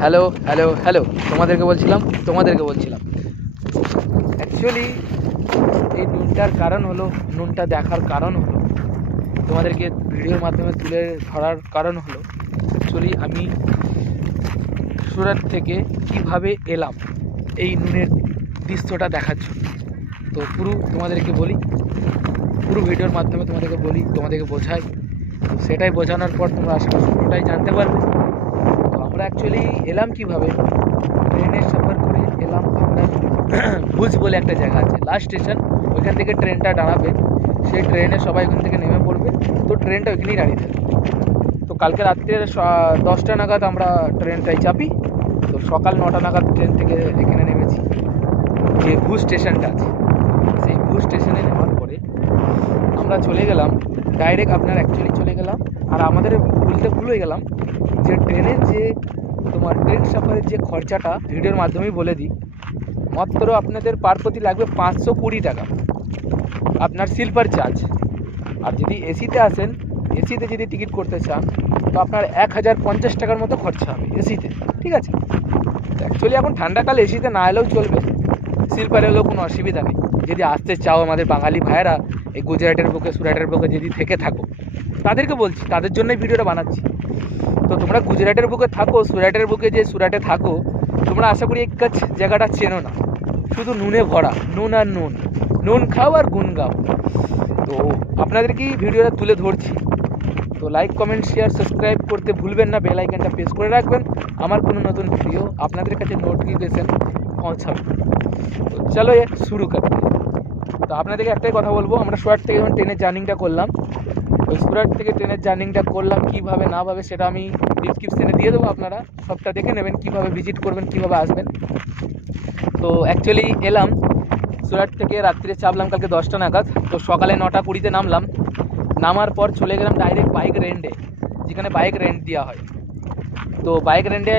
Hello hello hello তোমাদেরকে বলছিলাম actually এই নুনটার কারণ হলো, নুনটা দেখার কারণ হলো, তোমাদেরকে ভিডিওর মাধ্যমে তুলে ধরার কারণ হলো অ্যাকচুয়ালি আমি সুরাট থেকে কিভাবে এলাম এই নুনের দৃশ্যটা দেখার জন্য। তো তোমাদেরকে বলি, পুরো ভিডিওর মাধ্যমে তোমাদেরকে বোঝাই, তো সেটাই বোঝানোর পর তোমরা আশেপাশে পুরোটাই জানতে পারবে। তো আমরা অ্যাকচুয়ালি এলাম কিভাবে, ট্রেনের সফর করে এলাম আপনার ভুজ বলে একটা জায়গা আছে, লাস্ট স্টেশন। ওইখান থেকে ট্রেনটা দাঁড়াবে, সেই ট্রেনে সবাই ওখান থেকে নেমে পড়বে, তো ট্রেনটা ওইখানেই দাঁড়িয়ে থাকে। তো কালকে রাত্রে 10টা নাগাদ আমরা ট্রেনটাই চাপি, তো সকাল 9টা নাগাদ ট্রেন থেকে এখানে নেমেছি। যে ভুজ স্টেশনটা আছে সেই ভুজ স্টেশনে নেওয়ার পরে আমরা চলে গেলাম ডাইরেক্ট, আপনার অ্যাকচুয়ালি চলে গেলাম। আর আমাদের ভুলে গেলাম যে ট্রেনের যে তোমার ট্রেন সফরের যে খরচাটা ভিডিওর মাধ্যমেই বলে দিই, মাত্র আপনাদের পার প্রতি লাগবে 520 টাকা আপনার স্লিপার চার্জ। আর যদি এসিতে আসেন, এসিতে যদি টিকিট করতে চান তো আপনার 1050 টাকার মতো খরচা হবে এসিতে, ঠিক আছে। তো অ্যাকচুয়ালি এখন ঠান্ডাকালে এসিতে না এলেও চলবে, স্লিপারে এলেও কোনো অসুবিধা নেই। যদি আসতে চাও আমাদের বাঙালি ভাইয়েরা এই গুজরাটের বুকে সুরাটের বুকে যদি থেকে থাকো, তাদেরকে বলছি, তাদের জন্যই ভিডিওটা বানাচ্ছি। তো তোমরা গুজরাটের বুকে থাকো, সুরাটের বুকে যে সুরাটে থাকো, তোমরা আশা করি এই কাছ জায়গাটা চেনো না, শুধু নুনে ভরা, নুন আর নুন, নুন খাও আর গুন গাও। তো আপনাদেরকেই ভিডিওটা তুলে ধরছি। তো লাইক কমেন্ট শেয়ার সাবস্ক্রাইব করতে ভুলবেন না, বেল আইকনটা প্রেস করে রাখবেন, আমার কোনো নতুন ভিডিও আপনাদের কাছে নোটিফিকেশন পৌঁছাবে। তো চলো শুরু করতে। তো আপনাদেরকে একটাই কথা বলবো, আমরা সুরাট থেকে যখন ট্রেনের জার্নিংটা করলাম, ওই সুরাট থেকে ট্রেনের জার্নিংটা করলাম কীভাবে না ভাবে সেটা আমি ডিসক্রিপশানে দিয়ে দেবো, আপনারা সবটা দেখে নেবেন, কীভাবে ভিজিট করবেন, কীভাবে আসবেন। তো অ্যাকচুয়ালি এলাম সুরাট থেকে, রাত্রে চাপলাম কালকে 10টা নাগাদ, তো সকালে 9টা 20-তে নামলাম। নামার পর চলে গেলাম ডাইরেক্ট বাইক রেন্টে, যেখানে বাইক রেন্ট দেওয়া হয়। তো বাইক রেন্টে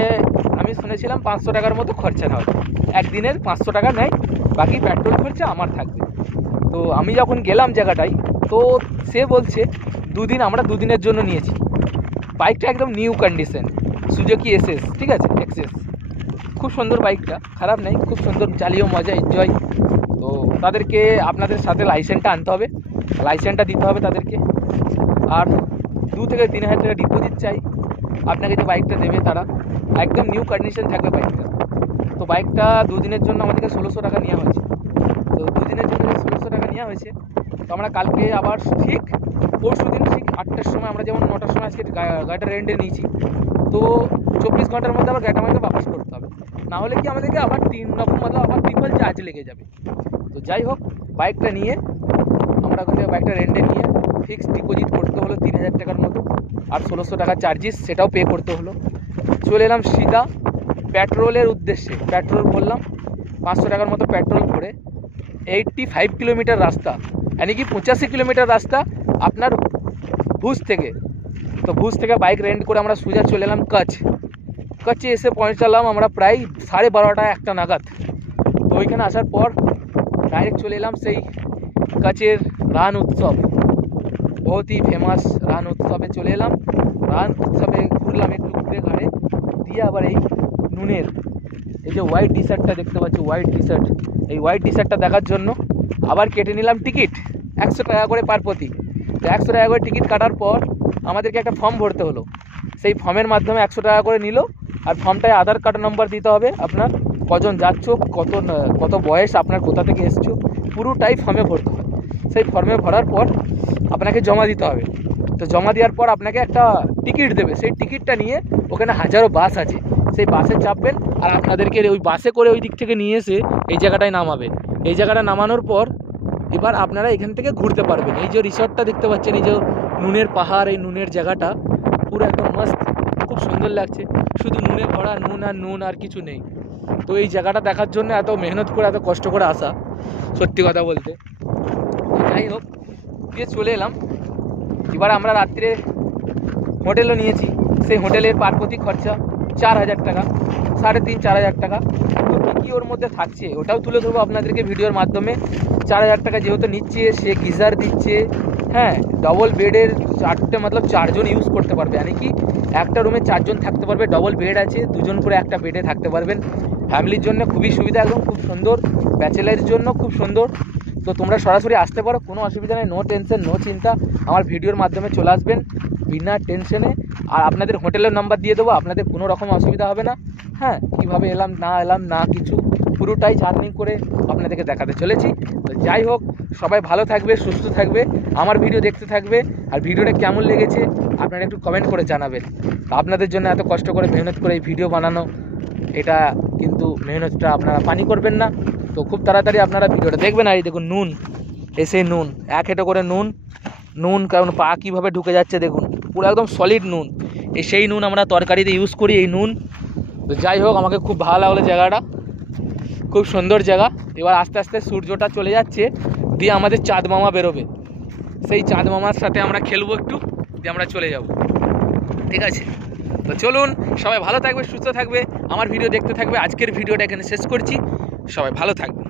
আমি শুনেছিলাম 500 টাকার মতো খরচা হয়, একদিনের 500 টাকা নেয়, বাকি পেট্রোল খরচা আমার থাকবে। তো আমি যখন গেলাম জায়গাটায়, তো সে বলছে আমরা দুদিনের জন্য নিয়েছি। বাইকটা একদম নিউ কন্ডিশন, সুজুকি এসএস, ঠিক আছে, এক্সএস, খুব সুন্দর বাইকটা, খারাপ নেই, খুব সুন্দর, চালিয়েও মজা, এনজয়। তো তাদেরকে আপনাদের সাথে লাইসেন্সটা আনতে হবে, লাইসেন্সটা দিতে হবে তাদেরকে, আর 2 থেকে 3 হাজার টাকা ডিপোজিট চাই। আপনাকে যে বাইকটা দেবে তারা, একদম নিউ কন্ডিশন থাকবে বাইকটা। তো বাইকটা দুদিনের জন্য আমাদেরকে 1600 টাকা নেওয়া হয়েছে। তো দুদিনের জন্য 1600 টাকা নেওয়া হয়েছে। তো আমরা কালকে আবার ঠিক পরশু দিন ঠিক 8টার সময়, আমরা যেমন 9টার সময় আজকে গাড়িটা রেন্টে নিয়েছি, তো 24 ঘন্টার মধ্যে আবার গাড়িটা আমাকে বাপাস করতে হবে, না হলে কি আমাদেরকে আবার 3 রকম আবার ট্রিপল চার্জ লেগে যাবে। তো যাই হোক, বাইকটা নিয়ে আমরা ওখান থেকে বাইকটা রেন্টে নিয়ে ফিক্সড ডিপোজিট করতে হলো 3000 টাকার মতো, আর 1600 টাকা চার্জেস সেটাও পে করতে হলো। চলে এলাম সিধা পেট্রোলের উদ্দেশ্যে, পেট্রোল করলাম 500 টাকার মতো পেট্রোল করে 85 কিলোমিটার রাস্তা, यानी कि 85 কিলোমিটার রাস্তা আপনার ভুজ থেকে। তো ভুজ থেকে বাইক রেন্ট করে আমরা সোজা চলে এলাম কচ্ছে এসে পৌঁছালাম আমরা প্রায় 12:30 1টা নাগাদ। তো ওইখানে আসার পর ডাইরেক্ট চলে এলাম সেই কচ্ছের রান উৎসব, बहुत ही फेमास রান উৎসবে চলে এলাম। রান উৎসবে ঘুরলাম একটু, ঘুরে ঘাড়ে দিয়ে আবার এই নুনের এই যে হোয়াইট টি শার্টটা দেখতে পাচ্ছি, হোয়াইট টি শার্ট, এই হোয়াইট টি শার্টটা দেখার জন্য আবার কেটে নিলাম টিকিট 100 টাকা করে পার প্রতি। তো 100 টাকা করে টিকিট কাটার পর আমাদেরকে একটা ফর্ম ভরতে হলো, সেই ফর্মের মাধ্যমে 100 টাকা করে নিল। আর ফর্মটায় আধার কার্ড নাম্বার দিতে হবে, আপনার কজন যাচ্ছ, কত বয়স, আপনার কোথা থেকে এসছো, পুরোটাই ফর্মে ভরতে হবে। সেই ফর্মে ভরার পর আপনাকে জমা দিতে হবে। তো জমা দেওয়ার পর আপনাকে একটা টিকিট দেবে, সেই টিকিটটা নিয়ে ওখানে হাজারো বাস আছে, সেই বাসে চাপবেন, আর আপনাদেরকে ওই বাসে করে ওই দিক থেকে নিয়ে এসে এই জায়গাটায় নামাবে। এই জায়গাটা নামানোর পর এবার আপনারা এখান থেকে ঘুরতে পারবেন। এই যে রিসর্টটা দেখতে পাচ্ছেন, এই যে নুনের পাহাড়, এই নুনের জায়গাটা পুরো একদম মস্ত, খুব সুন্দর লাগছে, শুধু নুনে ভরা, নুন আর কিছু নেই। তো এই জায়গাটা দেখার জন্য এত মেহনত করে, এত কষ্ট করে আসা, সত্যি কথা বলতে। যাই হোক, দিয়ে চলে এলাম। এবার আমরা রাত্রে হোটেলও নিয়েছি, সেই হোটেলের পার প্রতি খরচা 4000 টাকা, 3.5-4 হাজার টাকা। তো কী কী ওর মধ্যে থাকছে ওটাও তুলে ধরবো আপনাদেরকে ভিডিওর মাধ্যমে। 4000 টাকা যেহেতু নিচ্ছে, সে গিজার দিচ্ছে, হ্যাঁ, ডবল বেডের 4টে মতলব 4 জন ইউজ করতে পারবে, মানে কি একটা রুমে 4 জন থাকতে পারবে, ডবল বেড আছে, 2 জন করে একটা বেডে থাকতে পারবেন। ফ্যামিলির জন্য খুবই সুবিধা, একদম খুব সুন্দর, ব্যাচেলারের জন্য খুব সুন্দর। তো তোমরা সরাসরি আসতে পারো, কোনো অসুবিধা নেই, নো টেনশন নো চিন্তা। আমার ভিডিওর মাধ্যমে চলে আসবেন বিনা টেনশনে। আর আপনাদের হোটেলের নাম্বার দিয়ে দেবো, আপনাদের কোনো রকম অসুবিধা হবে না। হ্যাঁ, কীভাবে এলাম না কিছু, পুরোটাই জার্নি করে আপনাদেরকে দেখাতে চলেছি। তো যাই হোক, সবাই ভালো থাকবে, সুস্থ থাকবে, আমার ভিডিও দেখতে থাকবে। আর ভিডিওটা কেমন লেগেছে আপনারা একটু কমেন্ট করে জানাবেন। আপনাদের জন্য এত কষ্ট করে মেহনত করে এই ভিডিও বানানো, এটা কিন্তু মেহনতটা আপনারা পানি করবেন না। তো খুব তাড়াতাড়ি আপনারা ভিডিওটা দেখবেন। আর এই দেখুন নুন, এসে নুন 1 হেঁটো করে নুন, কারণ পা কীভাবে ঢুকে যাচ্ছে দেখুন, পুরো একদম সলিড নুন। সেই নুন আমরা তরকারিতে ইউজ করি, এই নুন। তো যাই হোক, আমাকে খুব ভালো লাগলো জায়গাটা, খুব সুন্দর জায়গা। এবার আস্তে আস্তে সূর্যটা চলে যাচ্ছে, দিয়ে আমাদের চাঁদ মামা বেরোবে, সেই চাঁদ মামার সাথে আমরা খেলবো একটু, দিয়ে আমরা চলে যাব। ঠিক আছে, তো চলুন, সবাই ভালো থাকবে, সুস্থ থাকবে, আমার ভিডিও দেখতে থাকবে। আজকের ভিডিওটা এখানে শেষ করছি, সবাই ভালো থাকবে।